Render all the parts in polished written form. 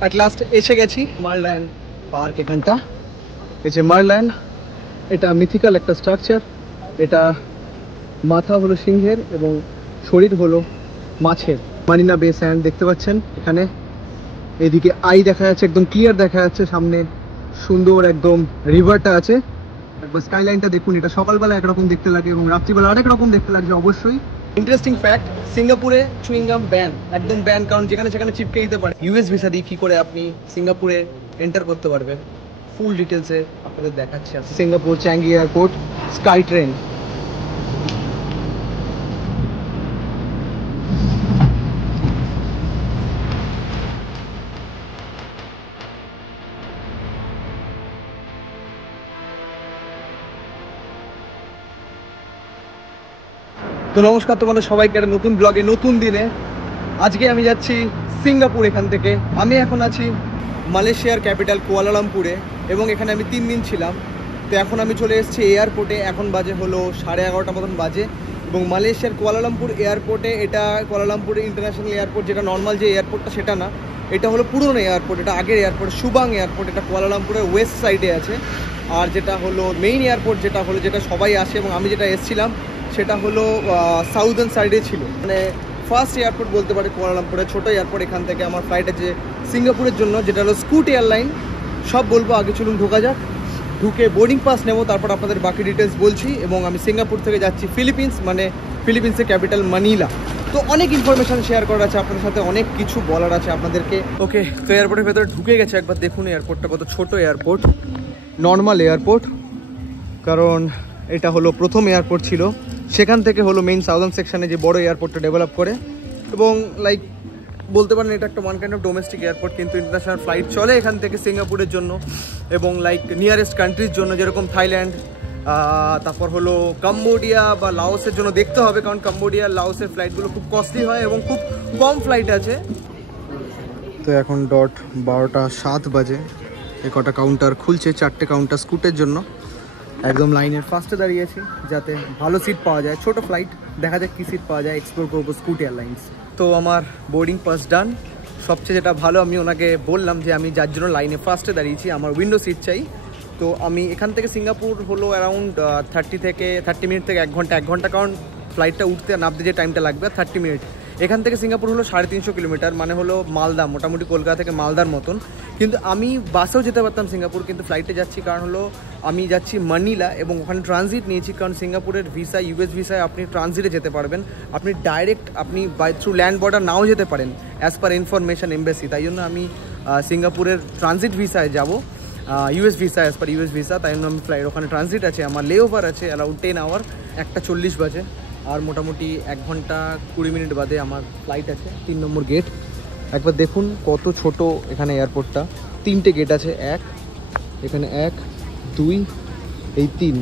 At last এসে গেছি মারল্যান্ড park. এখানটা এই যে মারল্যান্ড, এটা মিথিক্যাল একটা স্ট্রাকচার। এটা মাথা হলো সিংহের এবং শরীর হলো মাছের। মারিনা বে স্যান্ড দেখতে পাচ্ছেন এখানে, এদিকে আই দেখা যাচ্ছে, একদম ক্লিয়ার দেখা যাচ্ছে, সামনে সুন্দর একদম রিভারটা আছে। একবার স্কাইলাইনটা দেখুন, এটা সকালবেলা একরকম দেখতে লাগে এবং রাত্রিবেলা আরেক রকম দেখতে লাগছে অবশ্যই। ইন্টারেস্টিং ফ্যাক্ট, সিঙ্গাপুরে চুইংগাম ব্যান, একদম ব্যান, কারণ যেখানে সেখানে চিপকে দিতে পারে। ইউএস ভিসা দিয়ে কি করে আপনি সিঙ্গাপুরে এন্টার করতে পারবেন ফুল ডিটেলসে আপনাদের দেখাচ্ছি। Singapore Changi airport, sky train. তো নমস্কার তোমাদের সবাইকে একটা নতুন ব্লগে নতুন দিনে। আজকে আমি যাচ্ছি সিঙ্গাপুর। এখান থেকে আমি এখন আছি মালয়েশিয়ার ক্যাপিটাল কুয়ালালামপুরে এবং এখানে আমি 3 দিন ছিলাম। তো এখন আমি চলে এসেছি এয়ারপোর্টে। এখন বাজে হলো 11:30 মতন বাজে এবং মালয়েশিয়ার কুয়ালালামপুর এয়ারপোর্টে, এটা কুয়ালালামপুরে ইন্টারন্যাশনাল এয়ারপোর্ট, যেটা নর্মাল যে এয়ারপোর্টটা সেটা না, এটা হলো পুরনো এয়ারপোর্ট। এটা আগের এয়ারপোর্ট, সুবাং এয়ারপোর্ট। এটা কুয়ালালামপুরের ওয়েস্ট সাইডে আছে। আর যেটা হলো মেইন এয়ারপোর্ট, যেটা সবাই আসে এবং আমি যেটা এসেছিলাম সেটা হলো সাউদার্ন সাইডে ছিল। মানে ফার্স্ট এয়ারপোর্ট বলতে পারে কুয়ালালামপুরের, ছোটো এয়ারপোর্ট। এখান থেকে আমার ফ্লাইট আছে সিঙ্গাপুরের জন্য, যেটা হলো স্কুট এয়ারলাইন। সব বলবো, আগে চলুন ঢোকা যাক। ঢুকে বোর্ডিং পাস নেবো, তারপর আপনাদের বাকি ডিটেলস বলছি। এবং আমি সিঙ্গাপুর থেকে যাচ্ছি ফিলিপিন্স, মানে ফিলিপিন্সের ক্যাপিটাল মানিলা। তো অনেক ইনফরমেশান শেয়ার করার আছে আপনাদের সাথে, অনেক কিছু বলার আছে আপনাদেরকে। ওকে, তো এয়ারপোর্টের ভেতরে ঢুকে গেছে। একবার দেখুন এয়ারপোর্টটা কত ছোট এয়ারপোর্ট, নর্মাল এয়ারপোর্ট। কারণ এটা হলো প্রথম এয়ারপোর্ট ছিল, সেখান থেকে হলো মেইন সাউদার্ন সেকশানে যে বড় এয়ারপোর্টটা ডেভেলপ করে। এবং লাইক বলতে পারেন এটা একটা one kind of domestic airport, কিন্তু ইন্টারন্যাশনাল ফ্লাইট চলে এখান থেকে সিঙ্গাপুরের জন্য এবং লাইক নিয়ারেস্ট কান্ট্রির জন্য, যেরকম থাইল্যান্ড, তারপর হলো কম্বোডিয়া বা লাওসের জন্য দেখতে হবে, কারণ কম্বোডিয়া লাওসের ফ্লাইটগুলো খুব কস্টলি হয় এবং খুব কম ফ্লাইট আছে। তো এখন ডট 12:07 বাজে। এ কটা কাউন্টার খুলছে, 4টে কাউন্টার স্কুটের জন্য। একদম লাইনের ফার্স্টে দাঁড়িয়েছি যাতে ভালো সিট পাওয়া যায়। ছোট ফ্লাইট, দেখা যাক কী সিট পাওয়া যায়, এক্সপ্লোর করবো স্কুট এয়ারলাইন্স। তো আমার বোর্ডিং পাস ডান। সবচেয়ে যেটা ভালো, আমি ওনাকে বললাম যে আমি যার জন্য লাইনে ফার্স্টে দাঁড়িয়েছি আমার উইন্ডো সিট চাই। তো আমি এখান থেকে সিঙ্গাপুর হলো অ্যারাউন্ড 30 মিনিট থেকে 1 ঘন্টা, কারণ ফ্লাইটটা উঠতে নামতে যে টাইমটা লাগবে 30 মিনিট। এখান থেকে সিঙ্গাপুর হলো 350 কিলোমিটার, মানে হলো মালদা, মোটামুটি কলকাতা থেকে মালদার মতন। কিন্তু আমি বাসেও যেতে পারতাম সিঙ্গাপুর, কিন্তু ফ্লাইটে যাচ্ছি কারণ হলো আমি যাচ্ছি মানিলা এবং ওখানে ট্রানজিট নিয়েছি। কারণ সিঙ্গাপুরের ভিসা, ইউএস ভিসায় আপনি ট্রানজিটে যেতে পারবেন, আপনি ডাইরেক্ট আপনি বাই থ্রু ল্যান্ড বর্ডার নাও যেতে পারেন অ্যাজ পার ইনফরমেশন এমবেসি। তাই জন্য আমি সিঙ্গাপুরের ট্রানজিট ভিসায় যাব, US visa, as per US visa. তাই জন্য আমি ফ্লাইট, ওখানে ট্রানজিট আছে, আমার লে ওভার আছে অ্যারাউন্ড 10 আওয়ার, 1:40 বাজে। আর মোটামুটি 1 ঘন্টা 20 মিনিট বাদে আমার ফ্লাইট আছে। 3 নম্বর গেট। একবার দেখুন কত ছোট এখানে এয়ারপোর্টটা। 3টে গেট আছে, এখানে 1, 2, এই 3।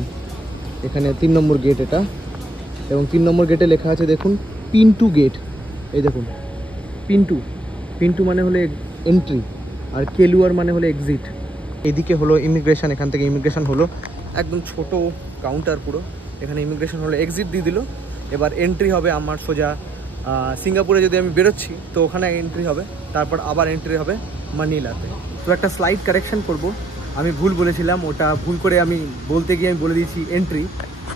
এখানে 3 নম্বর গেট এটা, এবং 3 নম্বর গেটে লেখা আছে দেখুন পিন্টু গেট। এই দেখুন পিন্টু মানে হলো এন্ট্রি, আর কেলুয়ার মানে হলো এক্সিট। এদিকে হলো ইমিগ্রেশন, এখান থেকে ইমিগ্রেশন হলো একদম ছোট কাউন্টার পুরো। এখানে ইমিগ্রেশন হলো এক্সিট দিয়ে দিল, এবার এন্ট্রি হবে আমার সোজা সিঙ্গাপুরে। যদি আমি বেরোচ্ছি তো ওখানে এন্ট্রি হবে, তারপর আবার এন্ট্রি হবে মানিলাতে। তো একটা স্লাইড কারেকশন করব, আমি ভুল বলেছিলাম, ওটা ভুল করে আমি বলতে গিয়ে আমি বলে দিয়েছি এন্ট্রি।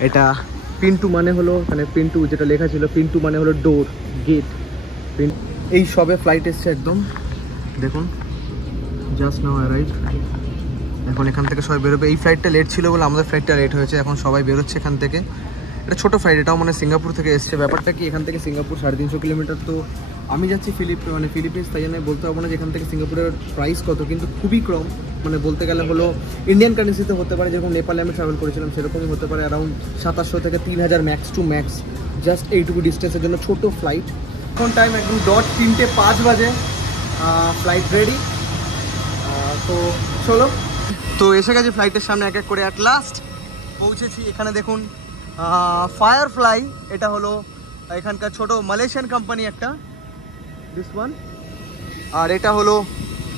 এটা পিন্টু মানে হলো, মানে পিন্টু যেটা লেখা ছিল, পিন্টু মানে হলো ডোর, গেট। এই সবে ফ্লাইট এসছে একদম, দেখুন জাস্ট নাও অ্যারাইভ। এখন এখান থেকে সবাই বেরোবে। এই ফ্লাইটটা লেট ছিল বলে আমাদের ফ্লাইটটা লেট হয়েছে, এখন সবাই বেরোচ্ছে এখান থেকে। এটা ছোটো ফ্লাইট, এটাও মানে সিঙ্গাপুর থেকে এসছে। ব্যাপারটা কি, এখান থেকে সিঙ্গাপুর 350 কিলোমিটার। তো আমি যাচ্ছি ফিলিপিন্স, তাই জন্য বলতে পারবো না যে এখান থেকে সিঙ্গাপুরের প্রাইস কত, কিন্তু খুবই কম। মানে বলতে গেলে হলো ইন্ডিয়ান কারেন্সিতে হতে পারে, যেরকম নেপালে আমি ট্রাভেল করেছিলাম সেরকমই হতে পারে, অ্যারাউন্ড 2700 থেকে 3000 ম্যাক্স টু ম্যাক্স, জাস্ট এইটুকু ডিস্টেন্সের জন্য ছোটো ফ্লাইট। এখন টাইম একদম ডট 3:05 বাজে, ফ্লাইট রেডি। তো চলো, তো এসে গেছে ফ্লাইটের সামনে এক এক করে। অ্যাট লাস্ট পৌঁছেছি। এখানে দেখুন ফায়ারফ্লাই, এটা হলো এখানকার ছোট মালয়েশিয়ান কোম্পানি একটা, দিস ওয়ান। আর এটা হলো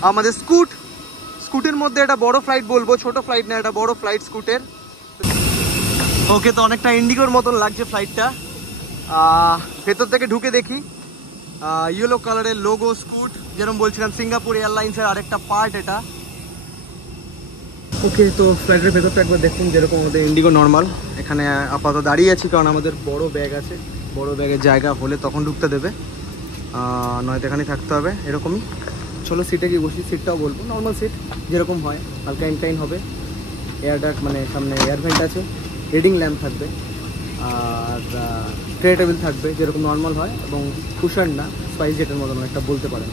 আমাদের স্কুটের মধ্যে এটা বড় ফ্লাইট বলবো, ছোট ফ্লাইট না, এটা বড় ফ্লাইট স্কুটের। ওকে, তো অনেকটা ইন্ডিগোর মতন লাগছে ফ্লাইটটা। ভেতর থেকে ঢুকে দেখি ইয়েলো কালারের লোগো স্কুট, যেরকম বলছিলাম সিঙ্গাপুর এয়ারলাইন্সের আরেকটা পার্ট এটা। ওকে, তো ফ্লাইটের ভেতরটা একবার দেখুন, যেরকম আমাদের ইন্ডিগো নর্মাল। এখানে আপাতত দাঁড়িয়ে আছি কারণ আমাদের বড় ব্যাগ আছে, বড় ব্যাগের জায়গা হলে তখন ঢুকতে দেবে, নয়তো এখানেই থাকতে হবে। এরকমই চলো সিটে গিয়ে বসি। সিটটাও বলবো নর্মাল সিট যেরকম হয়, হালকা ইনক্লাইন হবে, এয়ার ডাক্ট মানে সামনে এয়ার ভেন্ট আছে, রিডিং ল্যাম্প থাকবে, আর ট্রে টেবিল থাকবে যেরকম নর্মাল হয়, এবং কুশন না, স্পাইস জেটের মতন একটা বলতে পারেন।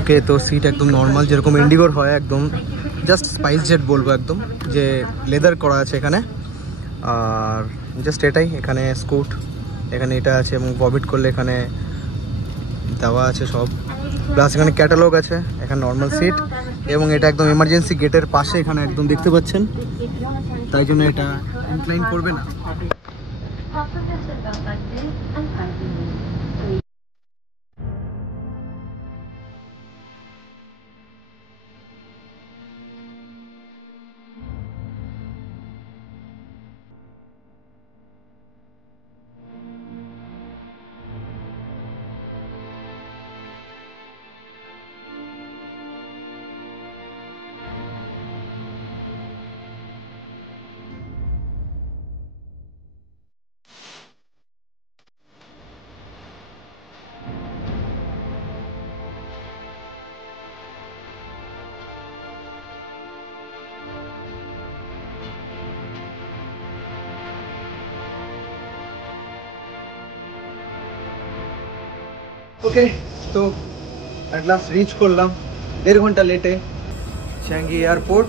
ওকে, তো সিট একদম নর্মাল যেরকম ইন্ডিগোর হয়, একদম জাস্ট স্পাইস জেট বলবো, একদম যে লেদার করা আছে এখানে, আর জাস্ট এটাই। এখানে স্কুট, এখানে এটা আছে, এবং ববিট করলে এখানে দেওয়া আছে সব, প্লাস এখানে ক্যাটালগ আছে। এখানে নর্মাল সিট, এবং এটা একদম এমার্জেন্সি গেটের পাশে এখানে একদম দেখতে পাচ্ছেন, তাই জন্য এটা ইনক্লাইন করবে না। ওকে, তো অ্যাট লাস্ট রিচ করলাম 1.5 ঘন্টা লেটে চ্যাঙ্গি এয়ারপোর্ট।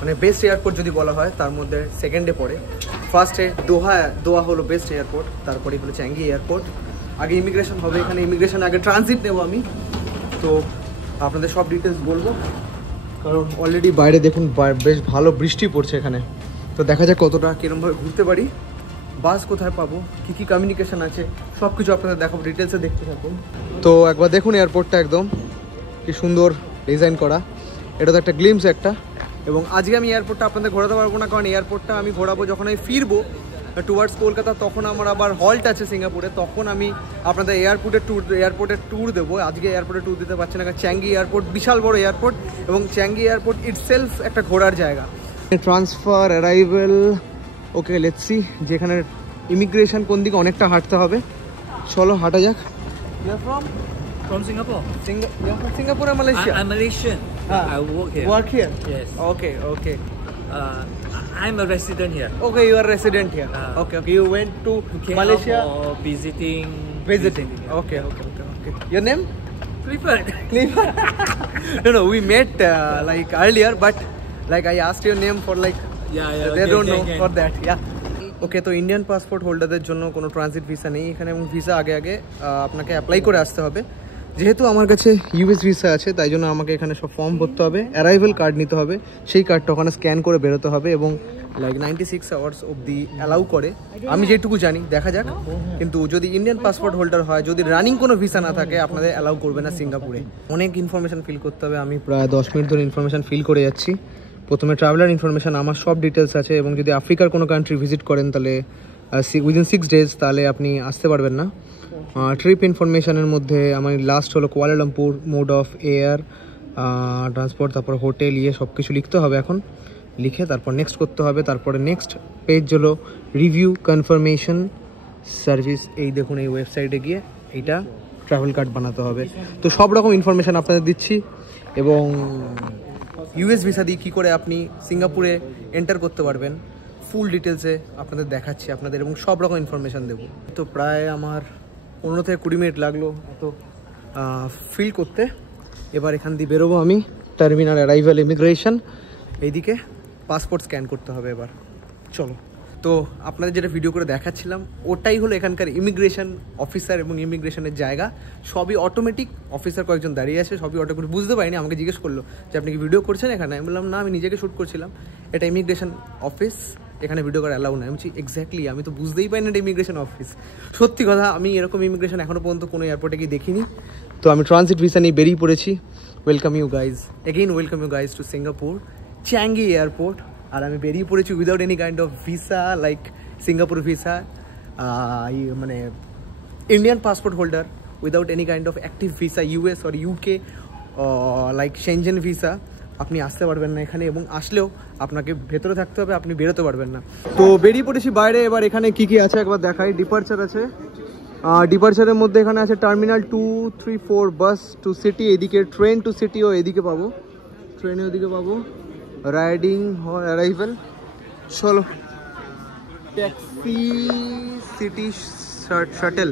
মানে বেস্ট এয়ারপোর্ট যদি বলা হয় তার মধ্যে সেকেন্ডে পড়ে। ফার্স্টে দোহা হলো বেস্ট এয়ারপোর্ট, তারপরে হলো চ্যাঙ্গি এয়ারপোর্ট। আগে ইমিগ্রেশন হবে এখানে, ইমিগ্রেশন আগে ট্রানজিট নেবো আমি। তো আপনাদের সব ডিটেলস বলবো, কারণ অলরেডি বাইরে দেখুন বেশ ভালো বৃষ্টি পড়ছে এখানে। তো দেখা যাক কতটা কীরকমভাবে ঘুরতে পারি, বাস কোথায় পাবো, কী কী কমিউনিকেশন আছে, সব কিছু আপনাদের দেখাবো, ডিটেলসে দেখতে থাকুন। তো একবার দেখুন এয়ারপোর্টটা একদম কি সুন্দর ডিজাইন করা, এটা তো একটা গ্লিমস একটা। এবং আজকে আমি এয়ারপোর্টটা আপনাদের ঘোরাতে পারবো না, কারণ এয়ারপোর্টটা আমি ঘোরাবো যখন আমি ফিরবো টুয়ার্ডস কলকাতা, তখন আমার আবার হল্ট আছে সিঙ্গাপুরে, তখন আমি আপনাদের এয়ারপোর্টের ট্যুর দেবো। আজকে এয়ারপোর্টের ট্যুর দিতে পারছি না, কারণ চ্যাঙ্গি এয়ারপোর্ট বিশাল বড় এয়ারপোর্ট, এবং চ্যাঙ্গি এয়ারপোর্ট ইটসেলফ একটা ঘোরার জায়গা। Transfer arrival, okay let's see, যেখানে ইমিগ্রেশন কোন দিকে অনেকটা হাঁটতে হবে, চলো হাঁটা যাক। From Singapore. You're from Singapore or Malaysia? I'm Malaysian. I work here. Work here? Yes. Okay. I'm a resident here. Okay, you are resident here. Okay. You went to Malaysia for visiting. Yeah. Okay. Your name? Clifford. No, we met like earlier, but like I asked your name for like they don't know for that. Yeah. ওকে, তো Indian passport হোল্ডারদের জন্য কোনো transit visa নেই এখানে, এবং visa আগে আপনাকে apply করে আসতে হবে। যেহেতু আমার কাছে ইউএস ভিসা আছে, তাই জন্য আমাকে এখানে সব ফর্ম ভরতে হবে, অ্যারাইভেল কার্ড নিতে হবে, সেই কার্ডটা ওখানে স্ক্যান করে বেরোতে হবে, এবং লাইক 96 আওয়ার্স অবধি অ্যালাউ করে, আমি যেটুকু জানি, দেখা যাক। কিন্তু যদি ইন্ডিয়ান পাসপোর্ট হোল্ডার হয়, যদি রানিং কোনো ভিসা না থাকে, আপনাদের অ্যালাউ করবে না সিঙ্গাপুরে। অনেক ইনফরমেশান ফিল করতে হবে, আমি প্রায় 10 মিনিট ধরে ইনফরমেশান ফিল করে যাচ্ছি। প্রথমে ট্রাভেলার ইনফরমেশান, আমার সব ডিটেলস আছে, এবং যদি আফ্রিকার কোনো কান্ট্রি ভিজিট করেন তাহলে উইদিন 6 days তাহলে আপনি আসতে পারবেন না। ট্রিপ ইনফরমেশানের মধ্যে আমার লাস্ট হলো Kuala Lumpur, mode of air, transport, তারপর হোটেল, সব কিছু লিখতে হবে। এখন লিখে তারপর নেক্সট করতে হবে। তারপরে নেক্সট পেজ হলো রিভিউ কনফার্মেশন সার্ভিস, এই দেখুন এই ওয়েবসাইটে গিয়ে এইটা ট্রাভেল কার্ড বানাতে হবে। তো সব রকম ইনফরমেশান আপনাদের দিচ্ছি, এবং ইউএস ভিসা দিয়ে কী করে আপনি সিঙ্গাপুরে এন্টার করতে পারবেন ফুল ডিটেলসে আপনাদের দেখাচ্ছি আপনাদের, এবং সব রকম ইনফরমেশান দেবো। তো প্রায় আমার 15 থেকে 20 মিনিট লাগলো এত ফিল করতে। এবার এখান দিয়ে বেরোবো আমি, টার্মিনাল অ্যারাইভাল ইমিগ্রেশন, এইদিকে পাসপোর্ট স্ক্যান করতে হবে এবার, চলো। তো আপনাদের যেটা ভিডিও করে দেখাচ্ছিলাম ওটাই হলো এখানকার ইমিগ্রেশন অফিসার এবং ইমিগ্রেশনের জায়গা। সবই অটোমেটিক, অফিসার কয়েকজন দাঁড়িয়ে আছে, সবই অটোমেটিক। বুঝতে পারিনি, আমাকে জিজ্ঞেস করলো যে আপনি কি ভিডিও করছেন এখানে? আমি বললাম না, আমি নিজেকে শ্যুট করছিলাম, এটা ইমিগ্রেশন অফিস, এখানে ভিডিও করা অ্যালাউ নয়। আমি বলছি এক্স্যাক্টলি, আমি তো বুঝতেই পারি না এটা ইমিগ্রেশন অফিস। সত্যি কথা, আমি এরকম ইমিগ্রেশন এখনও পর্যন্ত কোনো এয়ারপোর্টে গিয়ে দেখিনি। তো আমি ট্রানজিট ভিসা নিয়ে বেরিয়ে পড়েছি। Welcome you guys to Singapore Changi airport. আর আমি বেরিয়ে পড়েছি without any kind of visa, like Singapore visa, মানে Indian passport holder without any kind of active visa, US or UK like Schengen visa আপনি আসতে পারবেন না এখানে, এবং আসলেও আপনাকে ভেতরে থাকতে হবে, আপনি বেরোতে পারবেন না। তো বেরিয়ে পড়েছি বাইরে। এবার এখানে কি কি আছে একবার দেখাই। ডিপার্চার আছে, ডিপার্চারের মধ্যে এখানে আছে টার্মিনাল 2, 3, 4 বাস টু সিটি, এদিকে ট্রেন টু সিটিও এদিকে পাবো, ট্রেনে ওদিকে পাবো, রাইডিং অ্যারাইভেল। চলো ট্যাক্সি সিটি শাটেল,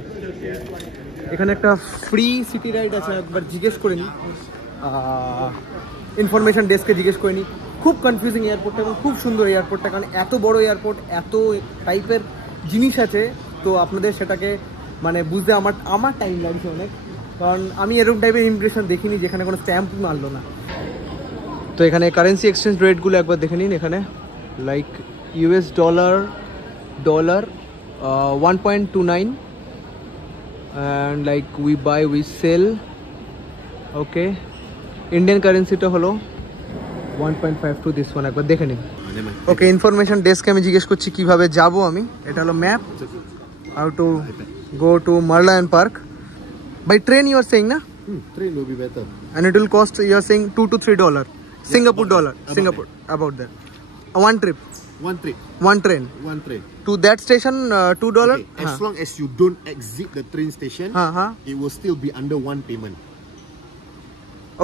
এখানে একটা ফ্রি সিটি রাইড আছে, একবার জিজ্ঞেস করে নিই, ইনফরমেশন ডেস্কে জিজ্ঞেস করে নিই। খুব কনফিউজিং এয়ারপোর্টটা এবং খুব সুন্দর এয়ারপোর্টটা, কারণ এত বড় এয়ারপোর্ট, এত টাইপের জিনিস আছে, তো আপনাদের সেটাকে মানে বুঝতে আমার টাইম লাগছে অনেক, কারণ আমি এরকম টাইপের ইমিগ্রেশন দেখিনি যেখানে কোনো স্ট্যাম্প মারলো না। তো এখানে কারেন্সি এক্সচেঞ্জ রেটগুলো একবার দেখে নিন। এখানে like US dollar 1.29 and like we buy we sell, okay, Indian currency টা হলো 1.52 this one, একবার দেখে নিন। ওকে, ইনফরমেশন ডেস্কে আমি জিজ্ঞেস করছি কিভাবে যাব আমি। এটা হলো map, how to go to Marlion Park by train you are saying na? Train will be better. And it will cost, you are saying $2 to $3 Singapore dollar, Singapore, about that. One trip, One trip, one train one train. to that station, $2. Okay, as long as you don't exit the train station, it will still be under one payment.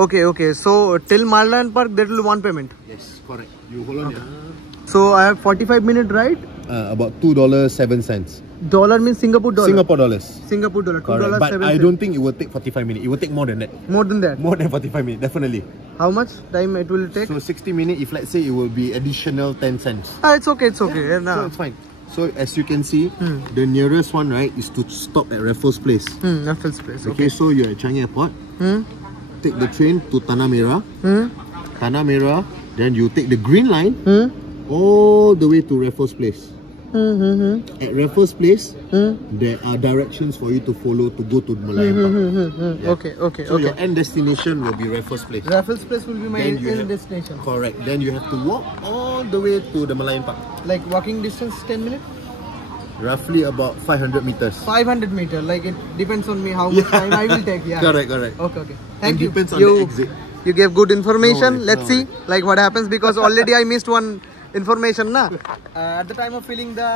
Okay, so till Marlion Park that will one payment. Yes, correct. You hold on. So I have 45-minute ride. About $2.07. Dollar means Singapore dollar. Singapore dollars. Singapore dollar. Correct. But $2.07. I don't think it will take 45 minutes. It will take more than that. More than that. More than 45 minutes, definitely. How much time it will take? So 60 minutes, if let's say it will be additional 10 cents. It's okay. Yeah, So it's fine. So as you can see, the nearest one, right, is to stop at Raffles Place. Raffles Place. Okay, so you're at Changi Airport. Take the train to Tanah Merah. Tanah Merah, then you take the green line all the way to Raffles Place. At Raffles Place, there are directions for you to follow to go to Malayan Park. Yeah. Okay. So your end destination will be Raffles Place. Raffles Place will be my Then you end have- destination. Correct. Then you have to walk all the way to the Malayan Park. Like walking distance 10 minutes? Roughly about 500 meters. 500 meter. Like it depends on me how much time I will take. Yeah. Correct. Okay. Thank It you. depends on the exit. You gave good information. No worries, Let's no see like what happens, because already I missed one information na. At the time of filling the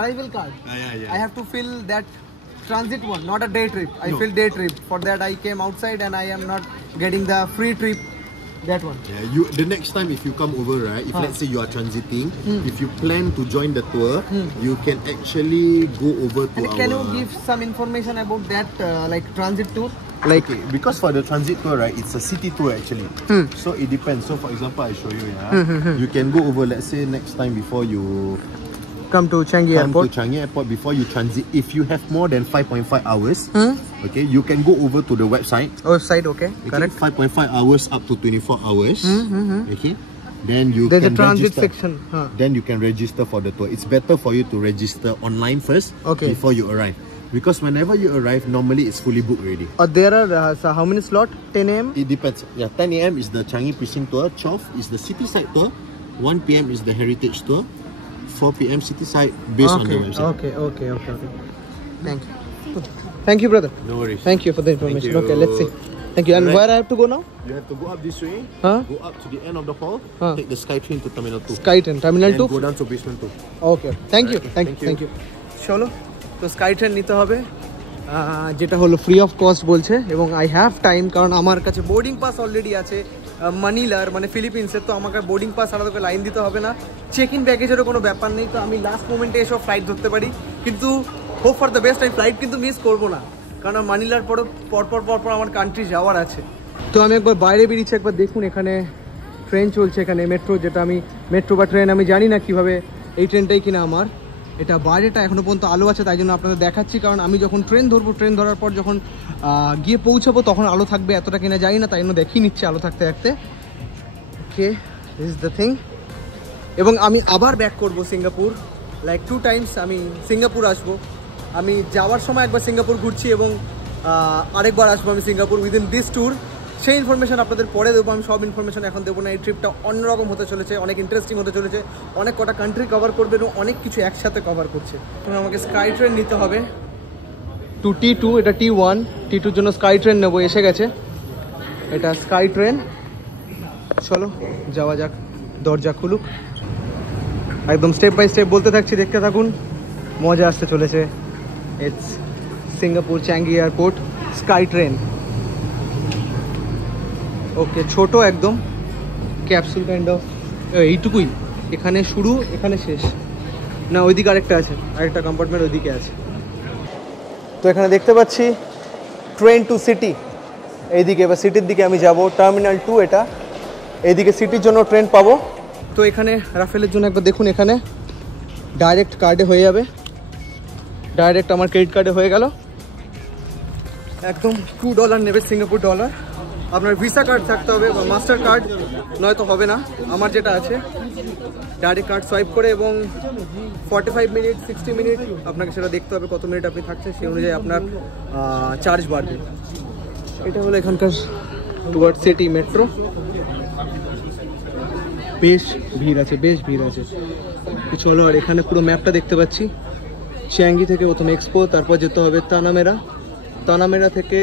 arrival card, Yeah. I have to fill that transit one, not a day trip. I No. fill day trip. For that I came outside and I am not getting the free trip. That one. Yeah, the next time if you come over, right, if let's say you are transiting, if you plan to join the tour, you can actually go over to And our... can you give some information about that like transit tour? Like, okay, because for the transit tour, right, it's a city tour actually. So it depends. So for example, I show you, you can go over, let's say next time before you Come to Changi come Airport. to Changi Airport, before you transit, if you have more than 5.5 hours, okay, you can go over to the website. Website, okay. Correct. 5.5 hours up to 24 hours. Okay. Then you There's can a transit register. section. Then you can register for the tour. It's better for you to register online first Okay. before you arrive. Because whenever you arrive, normally it's fully booked already. There are so how many slots? 10 a.m. It depends. Yeah, 10 a.m. is the Changi Precinct tour, 12 is the city side tour, 1 p.m. is the heritage tour, 4 p.m. city side based on the website. Okay. Thank you, brother. No worries. Thank you for the information. you. Okay, let's see. Thank you. And Alright. where I have to go now? You have to go up this way, go up to the end of the hall, take the SkyTrain to Terminal 2. SkyTrain, Terminal 2. Then go down to Basement 2. Okay. Thank you. চলো তো SkyTrain নিতে হবে, যেটা হলো free of cost বলছে, এবং I have time, কারণ আমার কাছে বোর্ডিং পাস অলরেডি আছে মানিলার, মানে ফিলিপিন্সের। তো আমাকে বোর্ডিং পাস আলাদা করে লাইন দিতে হবে না, চেক ইন ব্যাগেজেরও কোনো ব্যাপার নেই। তো আমি লাস্ট মোমেন্টে এসব ফ্লাইট ধরতে পারি, কিন্তু হোপ ফর দ্য বেস্ট, আমি ফ্লাইট কিন্তু মিস করবো না, কারণ মানিলার পরপর আমার কান্ট্রি যাওয়ার আছে। তো আমি একবার বাইরে বেরিয়েছি, একবার দেখুন এখানে ট্রেন চলছে, এখানে মেট্রো, যেটা আমি মেট্রো বা ট্রেন আমি জানি না কিভাবে, এই ট্রেনটাই কিনা আমার। এটা বাইরেটা এখনো পর্যন্ত আলো আছে, তাই জন্য আপনাদের দেখাচ্ছি, কারণ আমি যখন ট্রেন ধরবো, ট্রেন ধরার পর যখন গিয়ে পৌঁছাবো তখন আলো থাকবে, এতটা কিনা জানি না, তাই জন্য দেখিয়ে নিচ্ছে আলো থাকতে থাকতে। ওকে, দিস ইজ দ্য থিং। এবং আমি আবার ব্যাক করবো সিঙ্গাপুর, লাইক 2 টাইমস আমি সিঙ্গাপুর আসবো। আমি যাওয়ার সময় একবার সিঙ্গাপুর ঘুরছি, এবং আরেকবার আসবো আমি সিঙ্গাপুর উইদিন দিস ট্যুর। সেই ইনফরমেশন আপনাদের পরে দেবো, আমি সব ইনফরমেশন এখন দেবো না। এই ট্রিপটা অন্যরকম হতে চলেছে, অনেক ইন্টারেস্টিং হতে চলেছে, অনেক কটা কান্ট্রি কভার করবে এবং অনেক কিছু একসাথে কভার করছে। এখন আমাকে SkyTrain নিতে হবে টু T2, এটা T1, T2 জন্য SkyTrain নেবো, এসে গেছে। এটা স্কাই ট্রেন। চলো যাওয়া যাক, দরজা খুলুক। একদম স্টেপ বাই স্টেপ বলতে থাকছি, দেখতে থাকুন, মজা আসতে চলেছে। It's Singapore Changi airport sky train. Okay, ছোট একদম ক্যাপসুল কাইন্ড অফ, এইটুকুই, এখানে শুরু এখানে শেষ না, ওইদিকে আরেকটা আছে, আরেকটা কম্পার্টমেন্ট ওইদিকে আছে। তো এখানে দেখতে পাচ্ছি ট্রেন টু সিটি, এইদিকে, এবার সিটির দিকে আমি যাব, টার্মিনাল 2 এটা, এইদিকে সিটির জন্য ট্রেন পাবো। তো এখানে রাফেলের জন্য একবার দেখুন, এখানে ডাইরেক্ট কার্ডে হয়ে যাবে, ডাইরেক্ট আমার ক্রেডিট কার্ডে হয়ে গেল, একদম $2 নেবে, সিঙ্গাপুর ডলার। আপনার ভিসা কার্ড থাকতে হবে বা মাস্টার কার্ড, নয়তো হবে না। আমার যেটা আছে ডাইরেক্ট কার্ড সোয়াইপ করে, এবং 45 মিনিট 60 মিনিট আপনাকে সেটা দেখতে হবে কত মিনিট আপনি থাকছেন, সেই অনুযায়ী আপনার চার্জ বাড়বে। এটা হলো এখানকার টুয়ার্ড সিটি মেট্রো। বেশ ভিড় আছে, বেশ ভিড় আছে। তো চলো, আর এখানে পুরো ম্যাপটা দেখতে পাচ্ছি। চ্যাঙ্গি থেকে প্রথমে এক্সপো, তারপর যেতে হবে তানামেরা, তানামেরা থেকে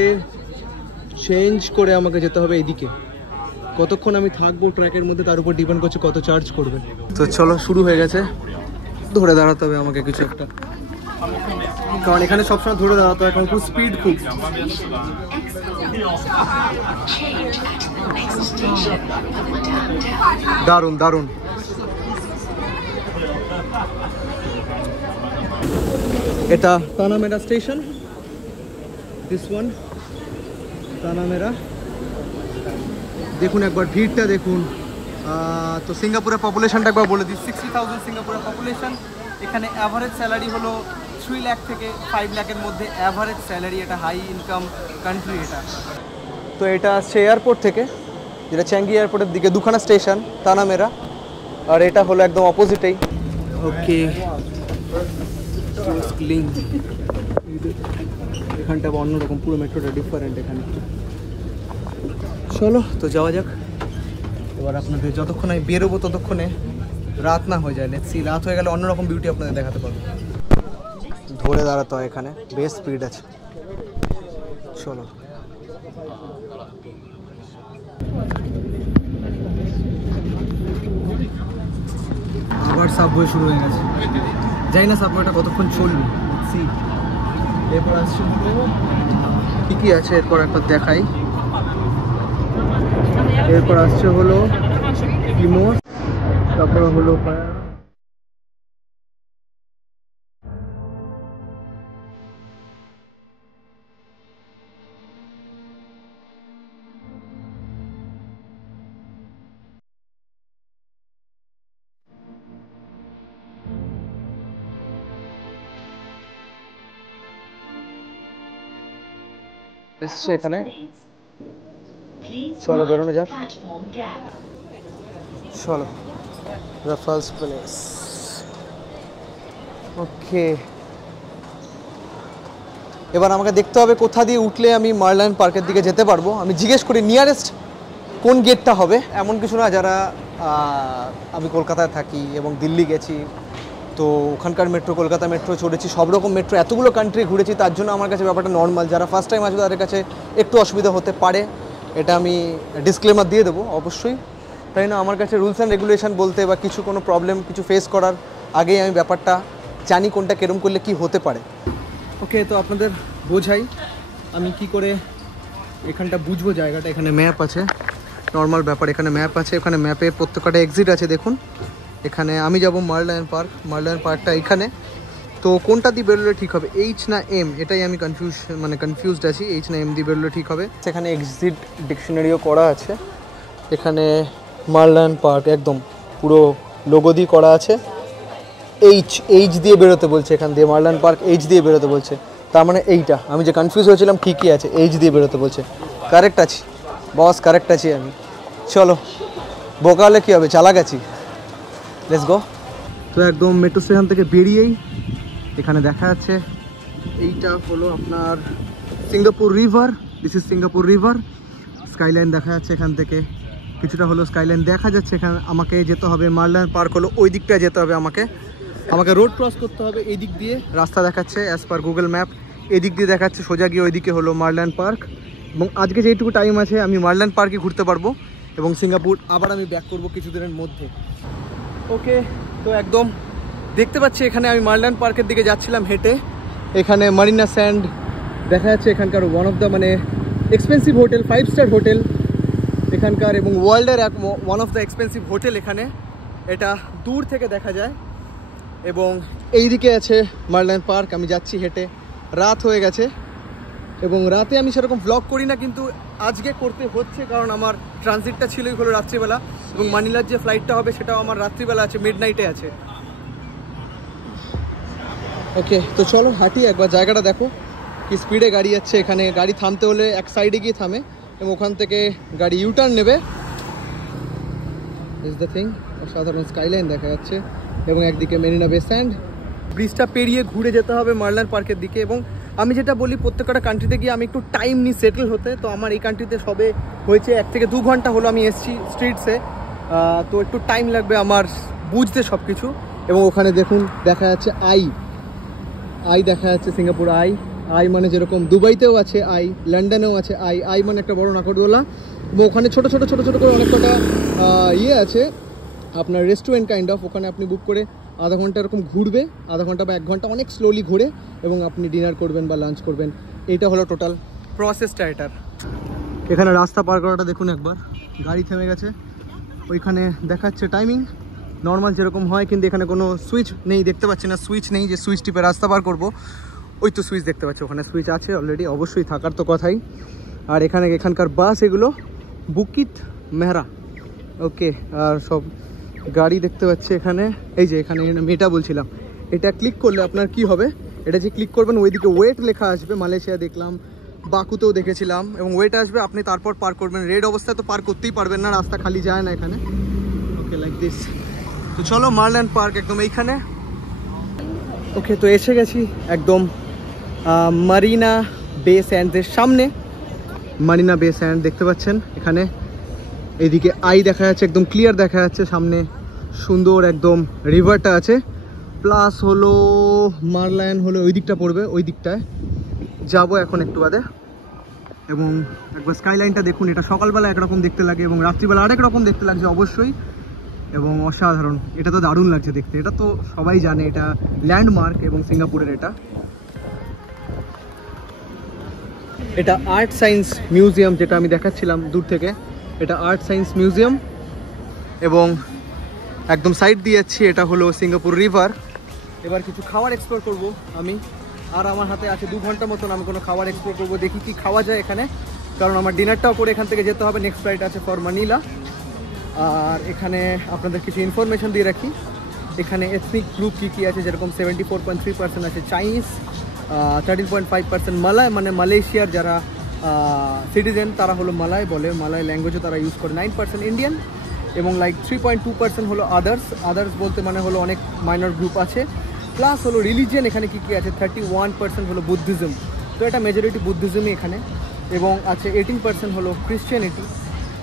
চেঞ্জ করে আমাকে যেতে হবে এইদিকে। কতক্ষণ আমি থাকবো ট্র্যাকের মধ্যে তার উপর ডিপেন্ড করছে কত চার্জ করবে। তো চলো, শুরু হয়ে গেছে। ধরে দাঁড়াতে হবে আমাকে কিছু একটা, কারণ এখানে সবসময় ধরে দাঁড়াতে হয়, কারণ খুব স্পিড, খুব দারুণ দারুণ। এটা তানামেরা স্টেশন, দিস ওয়ান তানামেরা। দেখুন একবার ভিড়টা দেখুন। তো সিঙ্গাপুরের পপুলেশনটা একবার বলে দিই, 60,000 সিঙ্গাপুরের পপুলেশন। এখানে অ্যাভারেজ স্যালারি হলো 3 লাখ থেকে 5 লাখের মধ্যে অ্যাভারেজ স্যালারি। এটা হাই ইনকাম কান্ট্রি এটা। তো এটা আসছে এয়ারপোর্ট থেকে, যেটা চ্যাঙ্গি এয়ারপোর্টের দিকে, দুখানা স্টেশন তানামেরা, আর এটা হলো একদম অপোজিটেই। ওকে, এখানটা অন্যরকম, পুরো মেট্রোটা ডিফারেন্ট এখানে। চলো তো যাওয়া যাক। এবার আপনাদের যতক্ষণ আমি বেরোবো ততক্ষণে রাত না হয়ে যায়। লেটস সি, রাত হয়ে গেলে অন্যরকম বিউটি আপনাদের দেখাতে পারবো। ধরে দাঁড়াতে হয় এখানে, বেশ স্পিড আছে। চলো, আবার সাবওয়ে শুরু হয়ে গেছে। জানি না সাবওয়েটা কতক্ষণ চলবে। সি, এরপর আসছে কি কি আছে, এরপর একটা দেখাই। এরপর আসছে হলো ইমোর, তারপর হলো এসছে এখানে। চলো বেরোনো যাক, চলো রাফেলস প্লেস। ওকে, এবার আমাকে দেখতে হবে কোথা দিয়ে উঠলে আমি মার্লায়ন পার্কের দিকে যেতে পারবো। আমি জিজ্ঞেস করি নিয়ারেস্ট কোন গেটটা হবে, এমন কিছু না। যারা আমি কলকাতায় থাকি এবং দিল্লি গেছি, তো ওখানকার মেট্রো, কলকাতা মেট্রো চড়েছি, সব রকম মেট্রো, এতগুলো কান্ট্রি ঘুরেছি, তার জন্য আমার কাছে ব্যাপারটা নর্মাল। যারা ফার্স্ট টাইম আসবে তাদের কাছে একটু অসুবিধা হতে পারে, এটা আমি ডিসক্লেমার দিয়ে দেবো অবশ্যই। তাই না, আমার কাছে রুলস অ্যান্ড রেগুলেশন বলতে বা কিছু কোনো প্রবলেম কিছু ফেস করার আগেই আমি ব্যাপারটা জানি কোনটা কেরম করলে কি হতে পারে। ওকে, তো আপনাদের বোঝাই আমি কি করে এখানটা বুঝবো জায়গাটা। এখানে ম্যাপ আছে, নর্মাল ব্যাপার, এখানে ম্যাপ আছে, এখানে ম্যাপে প্রত্যেকটা এক্সিট আছে। দেখুন এখানে আমি যাব মার্লায়ন পার্ক, মার্লায়ন পার্কটা এখানে। তো কোনটা দিয়ে বেরোলে ঠিক হবে, এইচ না এম, এটাই আমি কনফিউজড আছি। এইচ না এম দিয়ে বেরোলে ঠিক হবে। সেখানে এক্সিট ডিকশনারিও করা আছে। এখানে মার্লায়ন পার্ক একদম পুরো লোগো দিয়ে করা আছে। এইচ দিয়ে বেরোতে বলছে, এখান দিয়ে মার্লায়ন পার্ক এইচ দিয়ে বেরোতে বলছে। তার মানে এইটা, আমি যে কনফিউজ হয়েছিলাম ঠিকই আছে, এইচ দিয়ে বেরোতে বলছে। কারেক্ট আছি বস, কারেক্ট আছি আমি। চলো, বোকা হলে কী হবে, চালাক আছি, লেটস গো। তো একদম মেট্রো স্টেশন থেকে বেরিয়েই এখানে দেখা যাচ্ছে, এইটা হলো আপনার Singapore river. This is Singapore river. Skyline দেখা যাচ্ছে এখান থেকে, কিছুটা হলো স্কাইলাইন দেখা যাচ্ছে। এখানে আমাকে যেতে হবে মার্লায়ন পার্ক, হলো ওই দিকটায় যেতে হবে আমাকে রোড ক্রস করতে হবে। এই দিক দিয়ে রাস্তা দেখাচ্ছে অ্যাজ পার গুগল ম্যাপ, এদিক দিয়ে দেখাচ্ছে সোজা গিয়ে ওইদিকে হলো মার্লায়ন পার্ক। এবং আজকে যেটুকু টাইম আছে আমি মার্ল্যান্ড পার্কে ঘুরতে পারবো এবং সিঙ্গাপুর আবার আমি ব্যাক করব কিছুদিনের মধ্যে। ওকে, তো একদম দেখতে পাচ্ছি এখানে আমি মার্ল্যান্ড পার্কের দিকে যাচ্ছিলাম হেঁটে। এখানে মারিনা স্যান্ড দেখা যাচ্ছে, এখানকার ওয়ান অফ দ্য মানে এক্সপেন্সিভ হোটেল, 5 স্টার হোটেল এখানকার, এবং ওয়ার্ল্ডের one of the expensive hotel এখানে, এটা দূর থেকে দেখা যায়। এবং এই দিকে আছে মার্ল্যান্ড পার্ক, আমি যাচ্ছি হেঁটে। রাত হয়ে গেছে এবং রাতে আমি সেরকম ব্লগ করি না, কিন্তু আজকে করতে হচ্ছে কারণ আমার ট্রানজিটটা ছিলই হলো রাত্রিবেলা এবং মানিলার যে ফ্লাইটটা হবে সেটাও আমার রাত্রিবেলা আছে, মিডনাইটে আছে। ওকে, তো চলো হাঁটি, একবার জায়গাটা দেখো কি স্পিডে গাড়ি যাচ্ছে। এখানে গাড়ি থামতে হলে এক সাইডে গিয়ে থামে এবং ওখান থেকে গাড়ি ইউটার্ন নেবে। ইজ দ্য থিং, সাধারণ স্কাইলাইন দেখা যাচ্ছে এবং একদিকে মেরিনা বে স্যান্ড। ব্রিজটা পেরিয়ে ঘুরে যেতে হবে মার্ল্যান্ড পার্কের দিকে। এবং আমি যেটা বলি, প্রত্যেকটা কান্ট্রিতে গিয়ে আমি একটু টাইম নিই সেটেল হতে। তো আমার এই কান্ট্রিতে সবে হয়েছে 1 থেকে 2 ঘন্টা হলো আমি এসেছি স্ট্রিটসে, তো একটু টাইম লাগবে আমার বুঝতে সব কিছু। এবং ওখানে দেখুন দেখা যাচ্ছে আই দেখা যাচ্ছে, সিঙ্গাপুর আই মানে যেরকম দুবাইতেও আছে আই, লন্ডনেও আছে আই মানে একটা বড় নাকরদোলা। এবং ওখানে ছোটো ছোটো করে অনেক কটা ইয়ে আছে আপনার রেস্টুরেন্ট কাইন্ড অফ। ওখানে আপনি বুক করে আধা ঘন্টা এরকম ঘুরবে, আধা ঘন্টা বা 1 ঘন্টা অনেক স্লোলি ঘুরে এবং আপনি ডিনার করবেন বা লাঞ্চ করবেন। এইটা হলো টোটাল প্রসেসটা এটার। এখানে রাস্তা পার করাটা দেখুন একবার, গাড়ি থেমে গেছে, ওইখানে দেখাচ্ছে টাইমিং নর্মাল যেরকম হয়, কিন্তু এখানে কোনো সুইচ নেই, দেখতে পাচ্ছি না সুইচ নেই যে সুইচ টিপে রাস্তা পার করবো। ওই তো সুইচ দেখতে পাচ্ছি, ওখানে সুইচ আছে অলরেডি, অবশ্যই থাকার তো কথাই। আর এখানকার বাস এগুলো বুকিত মেহরা। ওকে, আর সব গাড়ি দেখতে পাচ্ছি এখানে। এই যে এখানে আমি এটা বলছিলাম, এটা ক্লিক করলে আপনার কি হবে, এটা যে ক্লিক করবেন ওইদিকে ওয়েট লেখা আসবে। মালয়েশিয়া দেখলাম, বাকুতেও দেখেছিলাম, এবং ওয়েট আসবে, আপনি তারপর পার করবেন। রেড অবস্থায় তো পার করতেই পারবেন না, রাস্তা খালি যায় না এখানে। ওকে, লাইক দিস। তো চলো মার্ল্যান্ড পার্ক একদম এইখানে। ওকে, তো এসে গেছি একদম মারিনা বে স্যান্ডের সামনে। মারিনা বে স্যান্ড দেখতে পাচ্ছেন এখানে, এইদিকে আই দেখা যাচ্ছে, একদম ক্লিয়ার দেখা যাচ্ছে সামনে, সুন্দর একদম রিভারটা আছে। প্লাস হলো মার্ল্যান্ড হলো ওই দিকটা পড়বে, ওই দিকটায় যাবো এখন একটু বাদে। এবং একবার স্কাইলাইনটা দেখুন, এটা সকালবেলা একরকম দেখতে লাগে এবং রাত্রিবেলা আরেক রকম দেখতে লাগছে অবশ্যই, এবং অসাধারণ। এটা তো দারুণ লাগছে দেখতে, এটা তো সবাই জানে, এটা ল্যান্ডমার্ক এবং সিঙ্গাপুরের এটা আর্ট সায়েন্স মিউজিয়াম, যেটা আমি দেখাচ্ছিলাম দূর থেকে, এটা আর্ট সায়েন্স মিউজিয়াম। এবং একদম সাইড দিয়ে যাচ্ছি, এটা হলো সিঙ্গাপুর রিভার। এবার কিছু খাবার এক্সপ্লোর করব আমি, আর আমার হাতে আছে 2 ঘন্টা মতন, আমি কোনো খাবার এক্সপ্লোর করবো, দেখি কি খাওয়া যায় এখানে, কারণ আমার ডিনারটাও করে এখান থেকে যেতে হবে, নেক্সট ফ্লাইট আছে ফর মানিলা। আর এখানে আপনাদের কিছু ইনফরমেশন দিয়ে রাখি, এখানে এথনিক গ্রুপ কী আছে, যেরকম 74.3% আছে চাইনিজ, 13.5% মালয়, মানে মালয়েশিয়ার যারা সিটিজেন তারা হলো মালয় বলে, মালয় ল্যাঙ্গুয়েজও তারা ইউজ করে, 9% ইন্ডিয়ান, এবং লাইক 3.2% হলো আদার্স বলতে মানে হলো অনেক মাইনর গ্রুপ আছে। প্লাস হলো রিলিজিয়ান এখানে কী আছে, 31% হলো বুদ্ধিজম, তো এটা মেজরিটি বুদ্ধিজমই এখানে, এবং আছে 18% হলো ক্রিশ্চিয়ানিটি,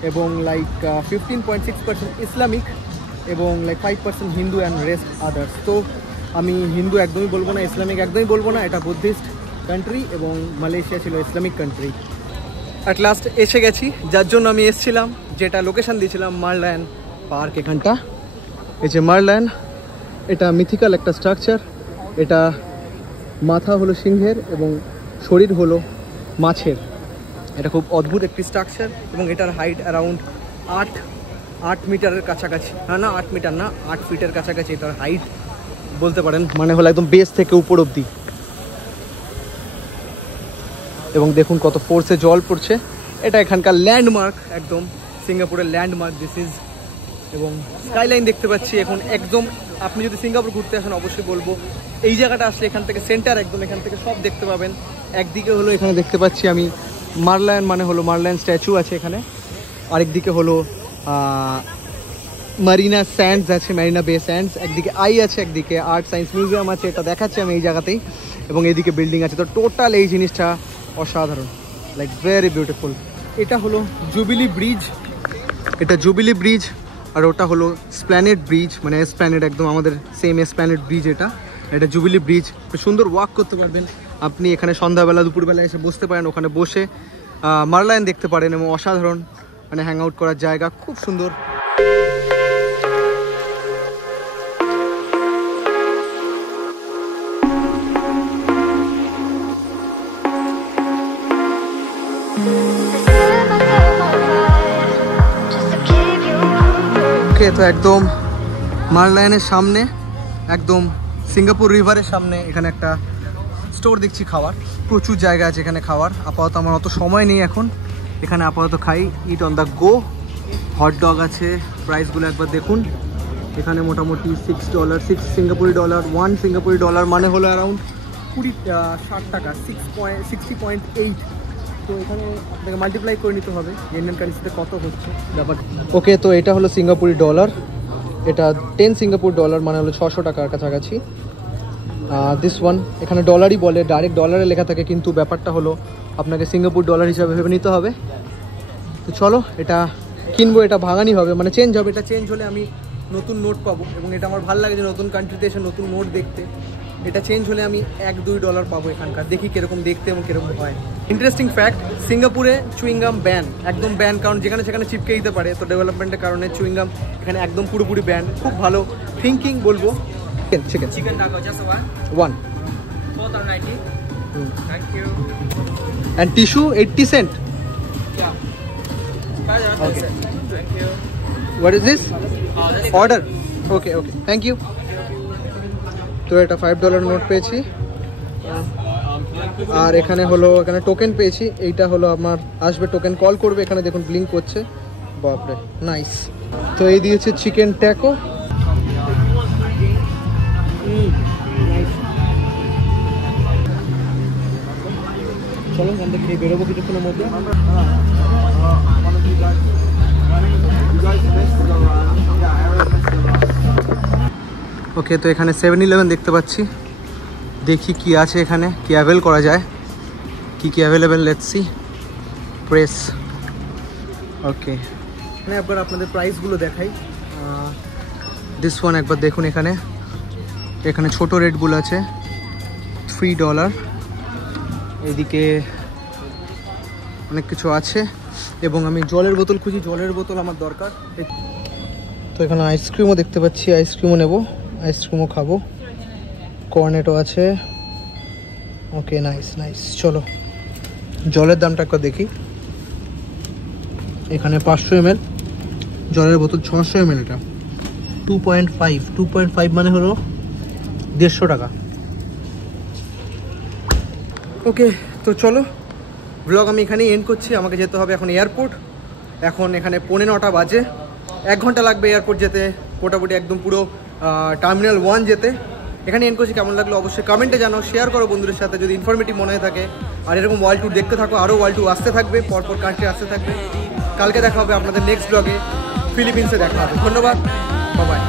এবং লাইক 15.6% ইসলামিক, এবং like 5% Hindu and rest others. তো আমি হিন্দু একদমই বলবো না, ইসলামিক একদমই বলবো না, এটা বুদ্ধিস্ট কান্ট্রি এবং মালয়েশিয়া ছিল ইসলামিক কান্ট্রি। অ্যাট লাস্ট এসে গেছি, যার জন্য আমি এসেছিলাম, যেটা লোকেশান দিয়েছিলাম মার্ল্যান্ড পার্ক। এখানটা এই যে মার্ল্যান্ড, এটা মিথিক্যাল একটা স্ট্রাকচার, এটা মাথা হলো সিংহের এবং শরীর হলো মাছের। এটা খুব অদ্ভুত একটি স্ট্রাকচার এবং এটার হাইট অ্যারাউন্ড 8 মিটারের কাছাকাছি, না 8 মিটার না, 8 ফিটের কাছাকাছি এটার হাইট বলতে পারেন, মানে হলো একদম বেস থেকে উপর অব্দি। এবং দেখুন কত ফোর্সে জল পড়ছে, এটা এখানকার ল্যান্ডমার্ক, একদম সিঙ্গাপুরের ল্যান্ডমার্ক দিস ইজ। এবং স্কাইলাইন দেখতে পাচ্ছি এখন একদম, আপনি যদি সিঙ্গাপুর ঘুরতে আসেন অবশ্যই বলবো এই জায়গাটা আসলে, এখান থেকে সেন্টার একদম, এখান থেকে সব দেখতে পাবেন। একদিকে হলো এখানে দেখতে পাচ্ছি আমি মার্ল্যান্ড, মানে হলো মার্ল্যান্ড স্ট্যাচু আছে এখানে, আরেকদিকে হলো মারিনা স্যান্ডস আছে, মারিনা বে স্যান্ডস, একদিকে আই আছে, একদিকে আর্ট সায়েন্স মিউজিয়াম আছে, এটা দেখাচ্ছি আমি এই জায়গাতেই, এবং এইদিকে বিল্ডিং আছে। তো টোটাল এই জিনিসটা অসাধারণ, লাইক ভেরি বিউটিফুল। এটা হলো জুবিলি ব্রিজ, এটা জুবিলি ব্রিজ, আর ওটা হলো স্প্ল্যানেড ব্রিজ, মানে এসপ্ল্যানেড একদম আমাদের সেম এসপ্ল্যানেড ব্রিজ। এটা জুবিলি ব্রিজ, সুন্দর ওয়াক করতে পারবেন আপনি এখানে, সন্ধ্যাবেলা দুপুরবেলা এসে বসতে পারেন, ওখানে বসে মারলায়ন দেখতে পারেন এবং অসাধারণ মানে হ্যাং আউট করার জায়গা, খুব সুন্দর। ওকে, তো একদম মারলায়নের সামনে, একদম সিঙ্গাপুর রিভারের সামনে এখানে একটা স্টোর দেখছি খাওয়ার, প্রচুর জায়গা আছে এখানে খাওয়ার। আপাতত আমার অত সময় নেই এখন, এখানে আপাতত খাই it on the go. Hot dog আছে, প্রাইসগুলো একবার দেখুন। এখানে মোটামুটি $6, 6 সিঙ্গাপুরি ডলার, 1 সিঙ্গাপুরি ডলার মানে হলো অ্যারাউন্ড 60 টাকা, 60.8। তো এখানে আপনাকে মাল্টিপ্লাই করে নিতে হবে ইন্ডিয়ান কারেন্সিতে কত হচ্ছে ব্যাপার। ওকে, তো এটা হলো সিঙ্গাপুরি ডলার, এটা 10 সিঙ্গাপুর ডলার মানে হলো 600 টাকার কাছাকাছি। দিস ওয়ান, এখানে ডলারই বলে, ডাইরেক্ট ডলারে লেখা থাকে, কিন্তু ব্যাপারটা হলো আপনাকে সিঙ্গাপুর ডলার হিসাবে ভেবে নিতে হবে। তো চলো এটা কিনবো, এটা ভাঙানি হবে মানে চেঞ্জ হবে, এটা চেঞ্জ হলে আমি নতুন নোট পাবো এবং এটা আমার ভালো লাগে যে নতুন কান্ট্রিতে এসে নতুন নোট দেখতে। এটা চেঞ্জ হলে আমি $1-2 পাবো এখানকার, দেখি কীরকম দেখতে এবং কীরকম হয়। ইন্টারেস্টিং ফ্যাক্ট, সিঙ্গাপুরে চুইংগাম ব্যান, একদম ব্যান, কারণ যেখানে সেখানে চিপকে দিতে পারে। তো ডেভেলপমেন্টের কারণে চুইংগাম এখানে একদম পুরোপুরি ব্যান। খুব ভালো থিঙ্কিং বলবো। Chicken taco, just one $4.90. Thank you. and tissue 80 cent. Yeah. Okay. Thank you. What is this? That's Order. Okay, thank you. তো এটা $5 নোট পেয়েছি, আর এখানে হলো এখানে টোকেন পেয়েছি। এইটা হলো আমার আসবে, টোকেন কল করবে, এখানে দেখুন ব্লিঙ্ক করছে, বাপরে নাইস। তো এই দিয়েছে চিকেন ট্যাকো। চলো এখান থেকে খেয়ে বেরোবো কিছুক্ষণের মধ্যে। ওকে, তো এখানে 7-Eleven দেখতে পাচ্ছি, দেখি কি আছে এখানে, কি অ্যাভেল করা যায়, কি অ্যাভেলেবেল, লেটস সি। প্রেস। ওকে, এখানে একবার আপনাদের প্রাইসগুলো দেখাই। দিস ওয়ান একবার দেখুন, এখানে ছোট রেটগুলো আছে $3। এদিকে অনেক কিছু আছে এবং আমি জলের বোতল খুঁজি, জলের বোতল আমার দরকার। তো এখানে আইসক্রিমও দেখতে পাচ্ছি, আইসক্রিমও নেব, আইসক্রিমও খাবো, কর্নেটও আছে। ওকে, নাইস। চলো জলের দামটা একবার দেখি। এখানে 500 ml জলের বোতল, 600 ml, এটা 2.5 মানে হলো 150 টাকা। ওকে, তো চলো ব্লগ আমি এখানেই এন্ড করছি। আমাকে যেতে হবে এখন এয়ারপোর্ট। এখন এখানে 9:15 বাজে, 1 ঘন্টা লাগবে এয়ারপোর্ট যেতে, মোটামুটি একদম পুরো টার্মিনাল 1 যেতে। এখানে এন্ড করছি। কেমন লাগলো অবশ্যই কমেন্টে জানাও, শেয়ার করো বন্ধুদের সাথে যদি ইনফরমেটিভ মনে হয়ে থাকে। আর এরকম ওয়ার্ল্ড ট্যুর দেখতে থাকো, আরও ওয়ার্ল্ড ট্যুর আসতে থাকবে, পরপর কান্ট্রি আসতে থাকবে। কালকে দেখা হবে আপনাদের নেক্সট ব্লগে, ফিলিপিন্সে দেখা হবে। ধন্যবাদ, বাই বাই।